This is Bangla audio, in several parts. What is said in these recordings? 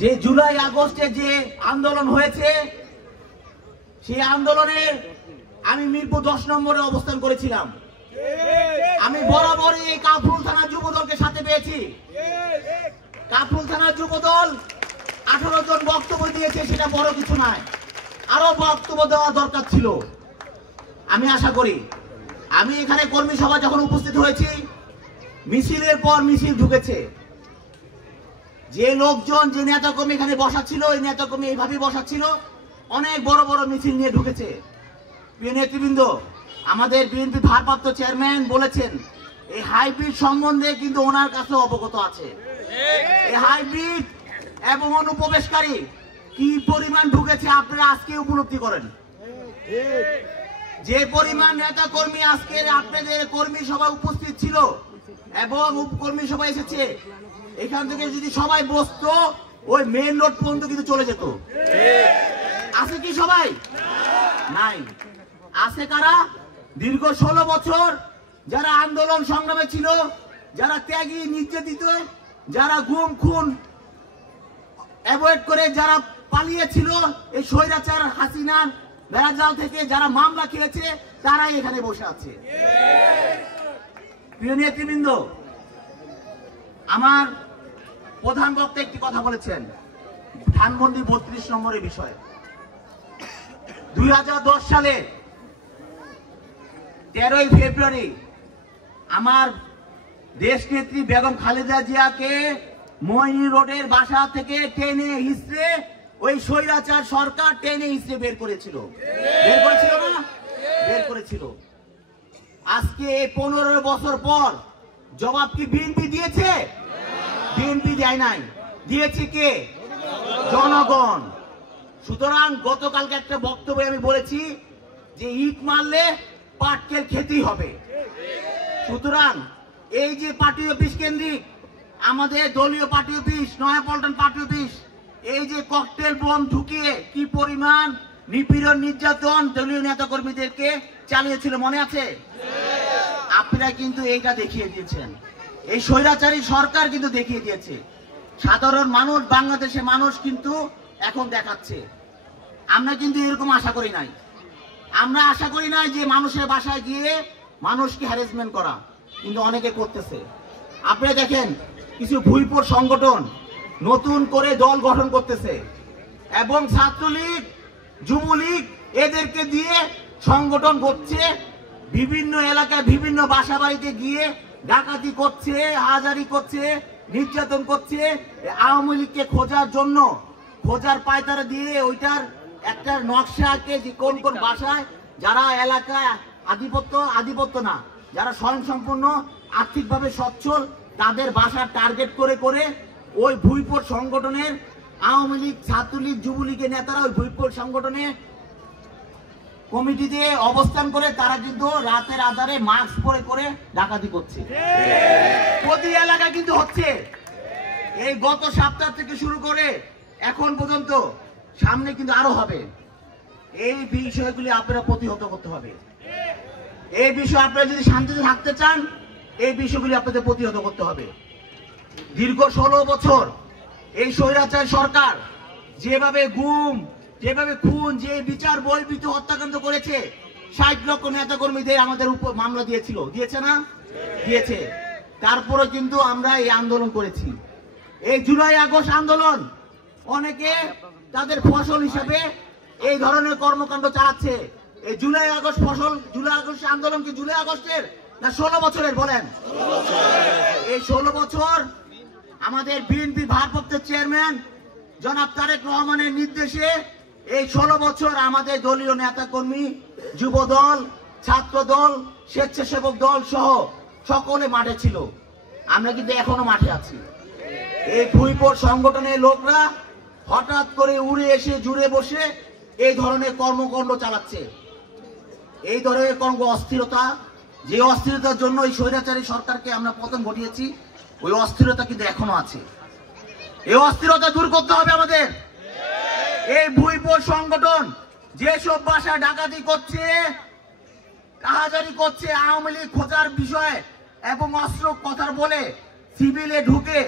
যে জুলাই আগস্টে যে আন্দোলন হয়েছে, সেই আন্দোলনে আমি মিরপুর 10 নম্বরে অবস্থান করেছিলাম। আমি বরাবরই এই কাফরুল থানার যুবদলকে সাথে পেয়েছি। কাফরুল থানার যুবদল 18 জন বক্তব্য দিয়েছে, সেটা বড় কিছু নয়, আরো বক্তব্য দেওয়া দরকার ছিল। আমি আশা করি, আমি এখানে কর্মী সভা যখন উপস্থিত হয়েছি, মিছিলের পর মিছিল ঢুকেছে। যে লোকজন, যে নেতাকর্মী এখানে বসা ছিল, এই নেতাকর্মী এইভাবেই বসা ছিল, অনেক বড় বড় মিছিল নিয়ে ঢুকেছে। প্রিয় নেতৃবৃন্দ, আমাদের বিএনপি ভারপ্রাপ্ত চেয়ারম্যান বলেছেন এই হাইব্রিড সম্বন্ধে কিন্তু ওনার কাছে অবগত আছে। এই হাইব্রিড এবং অনুপ্রবেশকারী কি পরিমাণ ঢুকেছে আপনারা আজকে উপলব্ধি করেন। যে পরিমাণ নেতা কর্মী আজকে আপনাদের কর্মী সভা উপস্থিত ছিল এবং কর্মী সভা এসেছে, এখান থেকে যদি সবাই বসতো, ওই মেইন রোড পর্যন্ত কিন্তু চলে যেত। আছে কি সবাই? নাই। আছে কারা? দীর্ঘ 16 বছর যারা আন্দোলন সংগ্রামে ছিল, যারা ত্যাগী, নির্যাতিত, যারা গুম খুন অ্যাভয়েড করে যারা পালিয়েছিল, এই স্বৈরাচার হাসিনার বেড়াজাল থেকে যারা মামলা খেয়েছে, তারাই এখানে বসে আছে। প্রিয় নেতৃবৃন্দ, আমার প্রধান বক্তা একটি কথা বলেছেন ধানমন্ডি 32 নম্বরের বিষয়ে। 2010 সালে 13ই ফেব্রুয়ারি আমার দেশ নেত্রী বেগম খালেদা জিয়াকে মইনি রোডের বাসা থেকে টেনে হিসড়ে ওই স্বৈরাচার সরকার টেনে হিসড়ে বের করেছিল। বের করেছিল না? বের করেছিল। আজকে 15 বছর পর জবাব কি বিএনপি দিয়েছে? বিএনপি দেয় নাই। দিয়েছে কে? জনগণ। সুতরাং গতকালকে একটা বক্তব্যে আমি বলেছি যে ইট মারলে পাটকেল খেতেই হবে। সুতরাং এই যে পার্টি অফিস কেন্দ্রিক আমাদের দলীয় party office, Naya Paltan party office, এই যে ককটেল বোম ঢুকিয়ে কি পরিমাণ নিপীড়ন, নির্যাতন দলীয় নেতা কর্মীদেরকে চালিয়েছিল মনে আছে? আপনারা কিন্তু এইটা দেখিয়ে দিয়েছেন। এই স্বৈরাচারী সরকার কিন্তু দেখিয়ে দিয়েছে। সাধারণ মানুষ, বাংলাদেশের মানুষ কিন্তু এখন দেখাচ্ছে। আমরা কিন্তু এরকম আশা করি নাই। আমরা আশা করি নাই যে মানুষের বাসায় গিয়ে মানুষকে হ্যারাসমেন্ট করা, কিন্তু অনেকে করতেছে। আপনারা দেখেন, কিছু ভুইপোর সংগঠন নতুন করে দল গঠন করতেছে এবং ছাত্রলীগ, যুবলীগ এদেরকে দিয়ে সংগঠন করছে। বিভিন্ন এলাকায় বিভিন্ন বাসা বাড়িতে গিয়ে ডাকাতি করছে, হাজারি করছে, নির্যাতন করছে। আওয়ামী লীগকে খোঁজার জন্য খোঁজার পায়তারা দিয়ে ওইটার একটা নকশাকে যে কোন কোন বাসায় যারা এলাকায় আধিপত্য না, যারা স্বয়ংসম্পূর্ণ আর্থিকভাবে সচ্ছল, তাদের বাসা টার্গেট করে করে ওই ভুইপোর সংগঠনের আওয়ামী লীগ, ছাত্রলীগ, যুবলীগের নেতারা ওই ভুইপোর সংগঠনে কমিটিতে অবস্থান করে তারা কিন্তু রাতের আধারে মাস্ক পরে করে ডাকাতি করছে। প্রতি এলাকা কিন্তু হচ্ছে। এই গত সপ্তাহ থেকে শুরু করে এখন পর্যন্ত, সামনে কিন্তু আরো হবে। এই বিষয়গুলি আপনারা প্রতিহত করতে হবে। এই বিষয় আপনারা যদি শান্তিতে থাকতে চান, এই বিষয়গুলি আপনাদের প্রতিহত করতে হবে। দীর্ঘ 16 বছর এই স্বৈরাচার সরকার যেভাবে গুম, যেভাবে খুন, যে বিচার বহির্ভূত হত্যাকাণ্ড করেছে, 60 লক্ষ নেতা কর্মীদের আমাদের উপর মামলা দিয়েছিল, দিয়েছে না? দিয়েছে। তারপরে কিন্তু আমরা এই আন্দোলন করেছি। এই জুলাই আগস্ট আন্দোলন অনেকে তাদের ফসল হিসেবে এই ধরনের কর্মকাণ্ড চালাচ্ছে। এই জুলাই আগস্ট ফসল, জুলাই আগস্ট আন্দোলন কি জুলাই আগস্টের না 16 বছরের? বলেন। এই 16 বছর আমাদের বিএনপি ভারপ্রাপ্ত চেয়ারম্যান জনাব তারেক রহমানের নির্দেশে এই 16 বছর আমাদের দলীয় নেতা কর্মী, যুব দল, ছাত্র দল, স্বেচ্ছাসেবক দল সহ সকলে মাঠে ছিল। আমরা কিন্তু এখনো মাঠে আছি। এই ভুইপোর সংগঠনের লোকরা হঠাৎ করে উড়ে এসে জুড়ে বসে এই ধরনের কর্মকাণ্ড চালাচ্ছে। এই ধরনের কর্ম অস্থিরতা, যে অস্থিরতার জন্য এই স্বৈরাচারী সরকারকে আমরা পতন ঘটিয়েছি, ওই অস্থিরতা কিন্তু এখনো আছে। এই অস্থিরতা দূর করতে হবে আমাদের। এই ভুইপোর সংগঠন যেসব বাসায় ডাকাতি করছে, হাজারি করছে, আওয়ামী লীগ খোঁজার বিষয়ে এবং অস্ত্র কথা বলে সিভিলে ঢুকে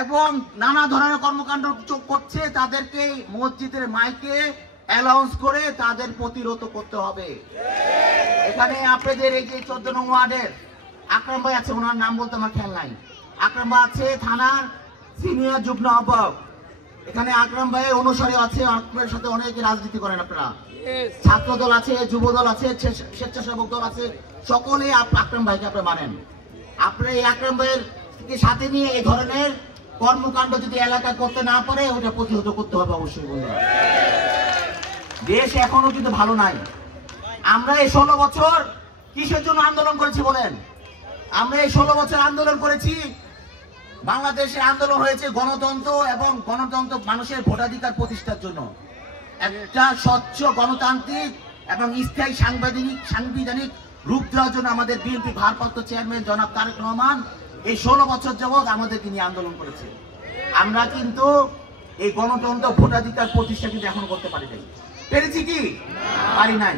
এবং নানা ধরনের কর্মকাণ্ড করছে, তাদেরকে মসজিদের মাইকে অ্যালাউন্স করে তাদের প্রতিরোধ করতে হবে। এখানে আপনাদের এই যে 14 নং ওয়ার্ডের আকরাম ভাই আছে, ওনার নাম বলতে আমার খেয়াল নাই। আকরাম ভাই আছে থানার সিনিয়র যুগ্ম আহ্বায়ক। এখানে আকরাম ভাই অনুসারী আছে, আপনার সাথে অনেকে রাজনীতি করেন আপনারা। ছাত্র দল আছে, যুব দল আছে, স্বেচ্ছাসেবক দল আছে, সকলে আকরাম ভাইকে আপনারা মানেন। আপনারা এই আকরাম ভাইয়ের সাথে নিয়ে এই ধরনের কর্মকাণ্ড যদি এলাকা করতে না পারে, ওটা প্রতিহত করতে হবে অবশ্যই। বন্ধুরা, দেশ এখনো কিন্তু ভালো নাই। আমরা এই 16 বছর কিসের জন্য আন্দোলন করেছি বলেন? আমরা এই 16 বছর আন্দোলন করেছি, বাংলাদেশে আন্দোলন হয়েছে গণতন্ত্র এবং গণতন্ত্র মানুষের ভোটাধিকার প্রতিষ্ঠার জন্য, একটা স্বচ্ছ গণতান্ত্রিক এবং স্থায়ী সাংবিধানিক রূপ দেওয়ার জন্য আমাদের বিএনপি ভারপ্রাপ্ত চেয়ারম্যান জনাব তারেক রহমান এই 16 বছর যাবৎ আমাদেরকে নিয়ে আন্দোলন করেছে। আমরা কিন্তু এই গণতন্ত্র ভোটাধিকার প্রতিষ্ঠা কিন্তু এখন করতে পেরেছি কি? পারি নাই।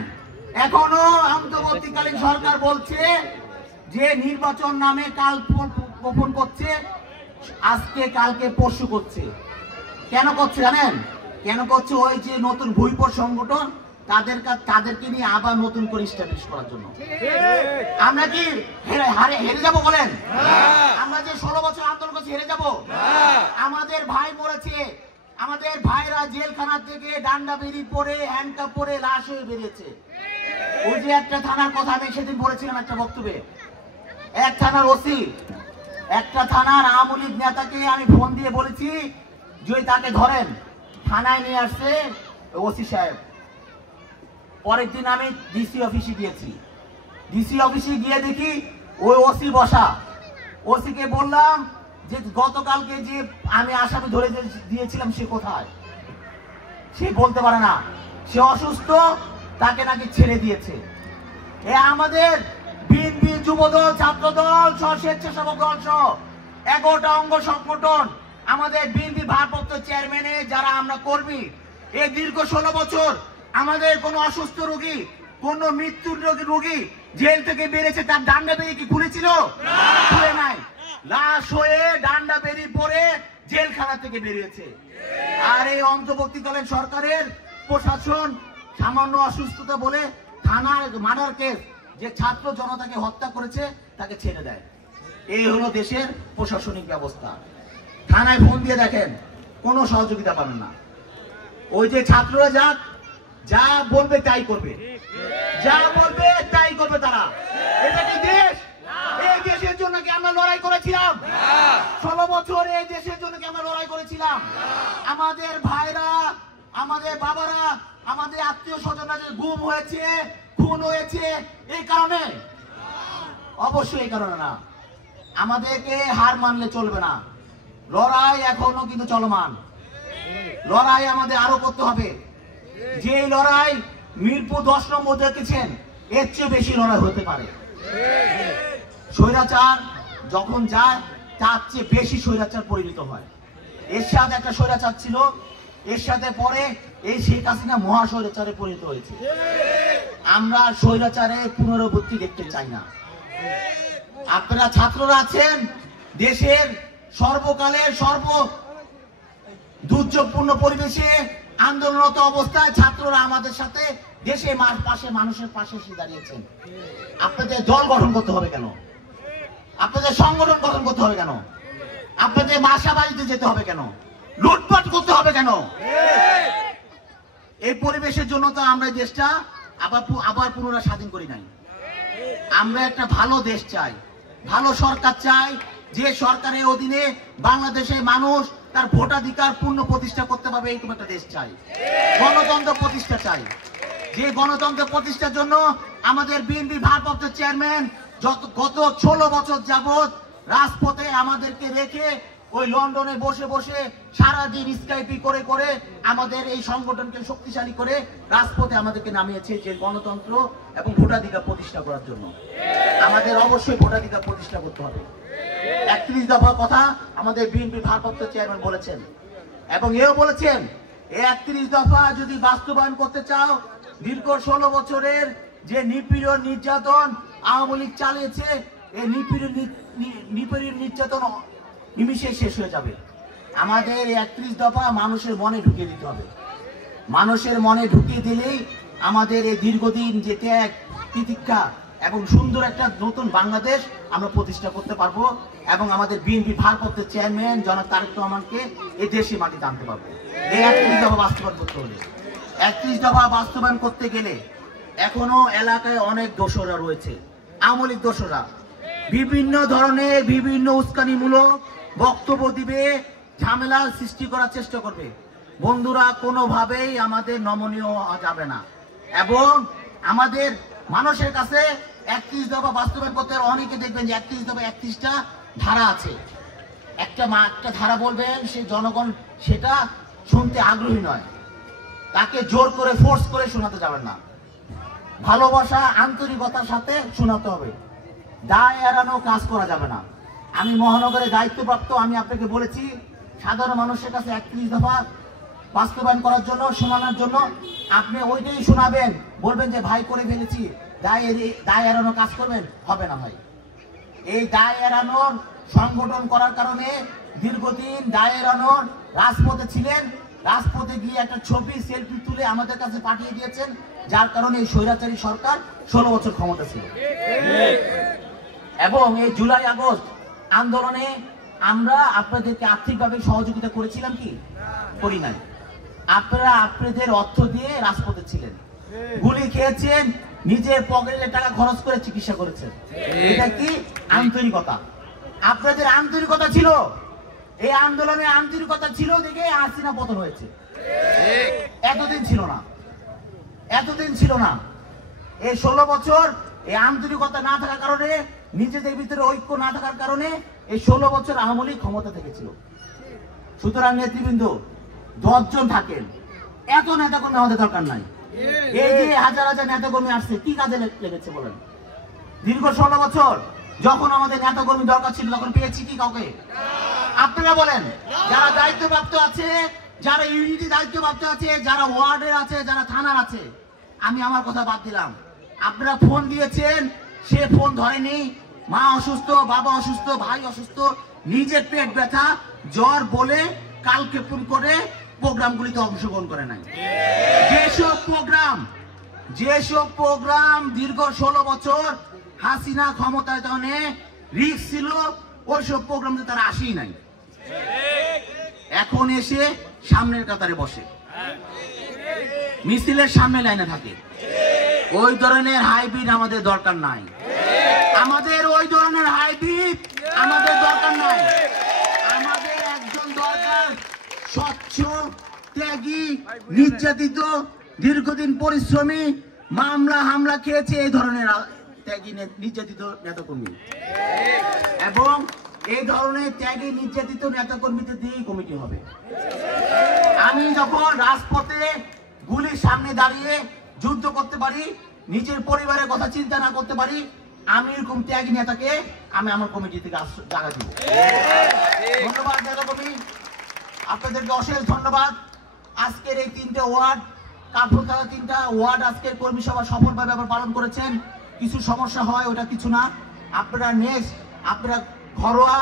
এখনো অন্তর্বর্তীকালীন সরকার বলছে যে নির্বাচন নামে কাল গোপন করছে, আজকে কালকে পরশু করছে। কেন করছে জানেন? কেন করছে? ওই যে নতুন ভুইপর সংগঠন তাদেরকে নিয়ে আবার নতুন করে স্ট্যাবলিশ করার জন্য। আমরা কি হেরে যাব বলেন? আমরা যে 16 বছর আন্দোলন করছি হেরে যাব? আমাদের ভাই মরেছে, আমাদের ভাইরা জেলখানা থেকে ডান্ডা বেরি পরে হ্যান্ডকাপ পরে লাশ হয়ে বেরিয়েছে। ওই যে একটা থানার কথা আমি সেদিন বলেছিলাম একটা বক্তব্যে, এক থানার ওসি, একটা থানার আওয়ামী লীগ নেতাকে আমি ফোন দিয়ে বলেছি যে তাকে ধরেন, থানায় নিয়ে আসছে ওসি সাহেব। পরের দিন আমি ডিসি অফিসে গিয়েছি, ডিসি অফিসে গিয়ে দেখি ওই ওসি বসা। ওসিকে বললাম যে গতকালকে যে আমি আসামি ধরে দিয়েছিলাম সে কোথায়? সে বলতে পারে না, সে অসুস্থ, তাকে নাকি ছেড়ে দিয়েছে। আমাদের বিএনপি, যুবদল, ছাত্রদল, স্বেচ্ছাসেবক দল সহ 11টা অঙ্গ সংগঠন, আমাদের বিএনপি ভারপ্রাপ্ত চেয়ারম্যানে যারা আমরা কর্মী, এই দীর্ঘ 16 বছর আমাদের কোন অসুস্থ রোগী, কোন মৃত্যুর রোগী জেল থেকে বেরিয়েছে, তার ডান্ডা বেরি কি খুলেছিল? খুলে নাই, লাশ হয়ে ডান্ডা বেরি পরে জেলখানা থেকে বেরিয়েছে। আর এই অন্তর্বর্তীকালীন সরকারের প্রশাসন সামান্য অসুস্থতা বলে থানার মার্ডার কেস, যে ছাত্র জনতাকে হত্যা করেছে তাকে ছেড়ে দেয়। এই হলো দেশের প্রশাসনিক ব্যবস্থা। থানায় ফোন দিয়ে দেখেন, কোনো সহযোগিতা পাবেন না। ওই যে ছাত্ররা যা বলবে তাই করবে, যা বলবে তাই করবে তারা। এটা কি দেশ? এই দেশের জন্য কি আমরা লড়াই করেছিলাম? 16 বছর এই দেশের জন্য কি আমরা লড়াই করেছিলাম? আমাদের ভাইরা, আমাদের বাবারা, আমাদের আত্মীয় স্বজনরা যে গুম হয়েছে, খুন হয়েছে, এই কারণে? অবশ্যই এই কারণে না। আমাদেরকে হার মানলে চলবে না, লড়াই এখনো কিন্তু চলমান। লড়াই আমাদের আরো করতে হবে। যে লড়াই মিরপুর 10 নম্বর দেখেছেন, এর চেয়ে বেশি লড়াই হতে পারে। স্বৈরাচার যখন যায় তার চেয়ে বেশি স্বৈরাচার পরিণত হয়। এরশাদ একটা স্বৈরাচার ছিল, এরশাদের পরে এই শেখ হাসিনা মহা স্বৈরাচারে পরিণত হয়েছে। আমরা স্বৈরাচারের পুনরাবৃত্তি দেখতে চাই না। আপনারা ছাত্ররা আছেন, দেশের সর্বকালের দুর্যোগপূর্ণ পরিবেশে আন্দোলনরত অবস্থায় ছাত্ররা আমাদের সাথে দেশের পাশে, মানুষের পাশে এসে দাঁড়িয়েছেন। আপনাদের দল গঠন করতে হবে কেন? আপনাদের সংগঠন গঠন করতে হবে কেন? আপনাদের বাসা বাড়িতে যেতে হবে কেন? লুটপাট করতে হবে কেন? এই পরিবেশের জন্য তো আমরা দেশটা আবার পুনরায় স্বাধীন করি নাই। আমরা একটা ভালো দেশ চাই, ভালো সরকার চাই, যে সরকারের অধীনে বাংলাদেশের মানুষ তার ভোটাধিকার পূর্ণ প্রতিষ্ঠা করতে পারবে, এইরকম একটা দেশ চাই। গণতন্ত্র প্রতিষ্ঠা চাই। যে গণতন্ত্র প্রতিষ্ঠার জন্য আমাদের বিএনপি ভারপ্রাপ্ত চেয়ারম্যান গত 16 বছর যাবৎ রাজপথে আমাদেরকে রেখে ওই লন্ডনে বসে বসে সারাদিন স্কাইপি করে করে আমাদের এই সংগঠনকে শক্তিশালী করে রাজপথে আমাদেরকে নামিয়েছে, যে গণতন্ত্র এবং ভোটাধিকার প্রতিষ্ঠা করার জন্য। আমাদের অবশ্যই ভোটাধিকার প্রতিষ্ঠা করতে হবে। 31 দফার কথা আমাদের বিএনপি ভারপ্রাপ্ত চেয়ারম্যান বলেছেন, এবং এও বলেছেন এই 31 দফা যদি বাস্তবায়ন করতে চাও, দীর্ঘ 16 বছরের যে নিপীড়ন নির্যাতন আওয়ামী লীগ চালিয়েছে, এই নিপীড়ন নির্যাতন নিমিষে শেষ হয়ে যাবে। আমাদের 31 দফা মানুষের মনে ঢুকিয়ে দিতে হবে। মানুষের মনে ঢুকিয়ে দিলেই আমাদের এই দীর্ঘদিন যে ত্যাগ তিতিক্ষা এবং সুন্দর একটা নতুন বাংলাদেশ আমরা প্রতিষ্ঠা করতে পারবো এবং আমাদের বিএনপি ভারপ্রাপ্ত চেয়ারম্যান জনাব তারেক রহমানকে এই দেশে মাটিতে আনতে পারবো। এই 31 দফা বাস্তবায়ন করতে হলে, 31 দফা বাস্তবায়ন করতে গেলে এখনো এলাকায় অনেক দোসররা রয়েছে, আওয়ামী লীগ দোসররা বিভিন্ন ধরনের বিভিন্ন উস্কানিমূলক বক্তব্য দিবে, ঝামেলা সৃষ্টি করার চেষ্টা করবে। বন্ধুরা, কোনোভাবেই আমাদের নমনীয় হওয়া যাবে না এবং আমাদের মানুষের কাছে 31 দফা বাস্তবায়ন করতে অনেকে দেখবেন যে 31 দফা 31টা ধারা আছে, একটা ধারা বলবেন, সেই জনগণ সেটা শুনতে আগ্রহী নয়, তাকে জোর করে ফোর্স করে শোনাতে যাবেন না, ভালোবাসা আন্তরিকতার সাথে শোনাতে হবে, দায় এড়ানো কাজ করা যাবে না। আমি মহানগরের দায়িত্বপ্রাপ্ত, আমি আপনাকে বলেছি সাধারণ মানুষের কাছে 31 দফা বাস্তবায়ন করার জন্য, শোনানোর জন্য আপনি ওইটাই শোনাবেন, বলবেন যে ভাই করে ফেলেছি, দায় এড়ানো কাজ করবেন, হবে না ভাই। এই দায় এড়ানোর সংগঠন করার কারণে দীর্ঘদিন দায় এড়ানোর রাজপথে ছিলেন, রাজপথে গিয়ে একটা ছবি সেলফি তুলে আমাদের কাছে পাঠিয়ে দিয়েছেন, যার কারণে এই স্বৈরাচারী সরকার 16 বছর ক্ষমতা ছিল। এবং এই জুলাই আগস্ট আন্দোলনে আমরা আপনাদেরকে আর্থিকভাবে সহযোগিতা করেছিলাম কি? করি নাই। আপনারা আপনাদের অর্থ দিয়ে রাজপথে ছিলেন, গুলি খেয়েছেন, নিজের পকেটের টাকা খরচ করে চিকিৎসা করেছেন। এটা কি আন্তরিকতা? আপনাদের আন্তরিকতা ছিল, এই আন্দোলনে আন্তরিকতা ছিল দেখে হাসিনা পতন হয়েছে। এতদিন ছিল না, এতদিন ছিল না। এই 16 বছর এই আন্তরিকতা না থাকার কারণে, নিজেদের ভিতরে ঐক্য না থাকার কারণে এই 16 বছর আওয়ামী লীগ ক্ষমতা থেকেছিল। সুতরাং নেতৃবৃন্দ 10 জন থাকেন, এত নেতাকর্মী আমাদের দরকার নাই। এই যে হাজার হাজার নেতাকর্মী আসছে, কি কাজে লেগেছে বলেন? দীর্ঘ 16 বছর যখন আমাদের নেতাকর্মী দরকার ছিল তখন পেয়েছি কি কাউকে? আপনারা বলেন। যারা দায়িত্বপ্রাপ্ত আছে, যারা ইউনিটি দায়িত্বপ্রাপ্ত আছে, যারা ওয়ার্ডের আছে, যারা থানার আছে, আমি আমার কথা বাদ দিলাম, আপনারা ফোন দিয়েছেন, সে ফোন ধরেনি, মা অসুস্থ, বাবা অসুস্থ, ভাই অসুস্থ, নিজের পেট ব্যথা, জ্বর বলে কালকে ফোন করে প্রোগ্রামগুলিতে অংশগ্রহণ করে নাই। যেসব প্রোগ্রাম দীর্ঘ 16 বছর হাসিনা ক্ষমতায় তখনে রিস্ক ছিল, ওইসব প্রোগ্রামে তারা আসেই নাই। এখন এসে সামনের কাতারে বসে, মিছিলের সামনে লাইনে থাকে। ওই ধরনের হাইব্রিড আমাদের দরকার নাই, আমাদের ওই ধরনের হাইব্রিড আমাদের দরকার নাই। আমাদের একজন দরকার স্বচ্ছ, ত্যাগী, নির্যাতিত, দীর্ঘদিন পরিশ্রমী, মামলা হামলা খেয়েছে এই ধরনের ত্যাগী নির্যাতিত নেতাকর্মী, এবং এই ধরনের ত্যাগী নির্যাতিত নেতাকর্মীদের দিয়েই কমিটি হবে। আমি যখন রাজপথে গুলির সামনে দাঁড়িয়ে যুদ্ধ করতে পারি, নিজের পরিবারের কথা চিন্তা না করতে পারি, আমি এরকম ত্যাগী নেতাকে আমি আমার কমিটি থেকে জায়গা দিব। ধন্যবাদ নেতাকর্মী, আপনাদেরকে অশেষ ধন্যবাদ। আজকের এই 3টে ওয়ার্ড, কাঠগড় থানা 3টা ওয়ার্ড আজকের কর্মী সভা সফলভাবে আবার পালন করেছেন। কিছু সমস্যা হয়, ওটা কিছু না। আপনারা আপনারা ঘরোয়া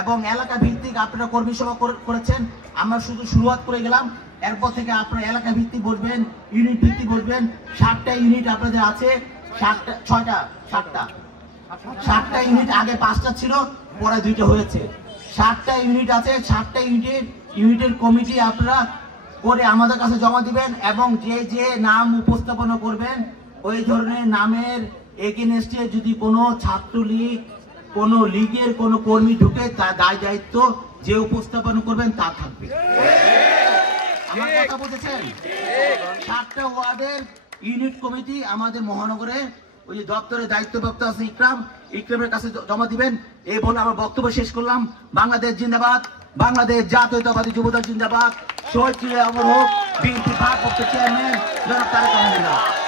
এবং এলাকা ভিত্তিক আপনারা কর্মী সভা করেছেন। আমরা শুধু শুরুয়াত করে গেলাম, এরপর থেকে আপনারা এলাকা ভিত্তিক বসবেন, ইউনিট ভিত্তিক বসবেন। 7টা ইউনিট আপনাদের আছে, 7টা ইউনিট, আগে 5টা ছিল, পরে 2টা হয়েছে। 7টা ইউনিট আছে, 7টা ইউনিটের কমিটি আপনারা করে আমাদের কাছে জমা দিবেন, এবং যে নাম উপস্থাপনা করবেন ওই ধরনের নামের এগেনস্টে যদি কোনো ছাত্রলীগ, কোনো লীগের কোনো কর্মী ঢুকে, তার দায় দায়িত্ব যে উপস্থাপন করবেন তা থাকবে। আমার কথা বুঝেছেন? 7টা ওয়ার্ডের ইউনিট কমিটি আমাদের মহানগরে ওই যে দপ্তরের দায়িত্বপ্রাপ্ত আছে ইকরামের কাছে জমা দিবেন। এই বলে আমার বক্তব্য শেষ করলাম। বাংলাদেশ জিন্দাবাদ, বাংলাদেশ জাতীয়তাবাদী যুবদল জিন্দাবাদ, শহীদ অমর হোক বিএনপি ভারপ্রাপ্ত চেয়ারম্যান জনাব তারেক রহমান।